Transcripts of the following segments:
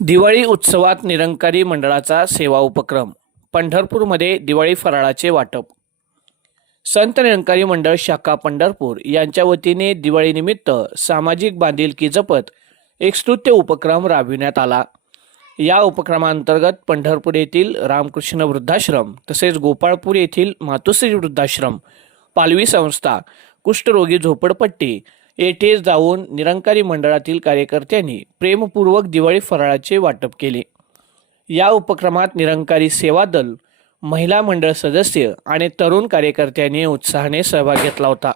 दिवाळी उत्सवात निरंकारी मंडळाचा सेवा उपक्रम पंढरपूरमध्ये दिवाळी फराळाचे वाटप. संत निरंकारी मंडळ शाखा पंढरपूर यांच्या वतीने दिवाळीनिमित्त सामाजिक बांधिलकी जपत एक स्तुत्य उपक्रम राबविण्यात आला. या उपक्रमांतर्गत पंढरपूर येथील रामकृष्ण वृद्धाश्रम तसेच गोपाळपूर येथील मातोश्री वृद्धाश्रम पालवी संस्था कुष्ठरोगी झोपडपट्टी येथे जाऊन निरंकारी मंडळातील कार्यकर्त्यांनी प्रेमपूर्वक दिवाळी फराळाचे वाटप केले. या उपक्रमात निरंकारी सेवा दल महिला मंडळ सदस्य आणि तरुण कार्यकर्त्यांनी उत्साहाने सहभाग घेतला होता.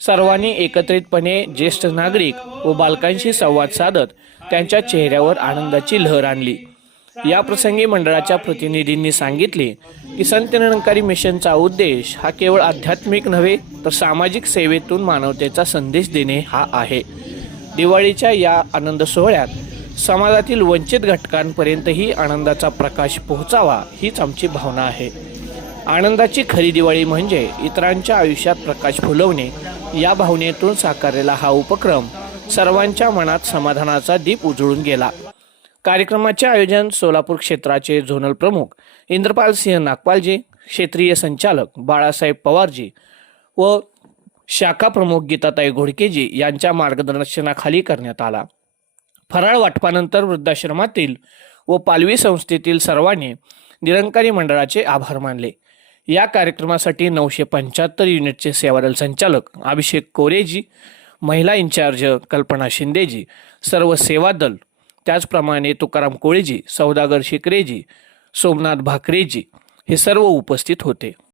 सर्वांनी एकत्रितपणे ज्येष्ठ नागरिक व बालकांशी संवाद साधत त्यांच्या चेहऱ्यावर आनंदाची लहर आणली. या प्रसंगी मंडळाच्या प्रतिनिधींनी सांगितले की संत निरंकारी मिशनचा उद्देश हा केवळ आध्यात्मिक नव्हे तर सामाजिक सेवेतून मानवतेचा संदेश देणे हा आहे. दिवाळीच्या या आनंद सोहळ्यात समाजातील वंचित घटकांपर्यंतही आनंदाचा प्रकाश पोहोचावा हीच आमची भावना आहे. आनंदाची खरी दिवाळी म्हणजे इतरांच्या आयुष्यात प्रकाश फुलवणे या भावनेतून साकारलेला हा उपक्रम सर्वांच्या मनात समाधानाचा दीप उजळून गेला. कार्यक्रमाचे आयोजन सोलापूर क्षेत्राचे झोनल प्रमुख इंद्रपाल सिंह नागपालजी क्षेत्रीय संचालक बाळासाहेब पवारजी व शाखा प्रमुख गीताताई घोडकेजी यांच्या मार्गदर्शनाखाली करण्यात आला. फराळ वाटपानंतर वृद्धाश्रमातील व पालवी संस्थेतील सर्वांनी निरंकारी मंडळाचे आभार मानले. या कार्यक्रमासाठी नऊशे पंच्याहत्तर युनिटचे सेवादल संचालक अभिषेक कोरेजी महिला इन्चार्ज कल्पना शिंदेजी सर्व सेवादल त्याचप्रमाणे तुकाराम कोळेजी सौदागर शिकरेजी सोमनाथ भाकरेजी हे सर्व उपस्थित होते.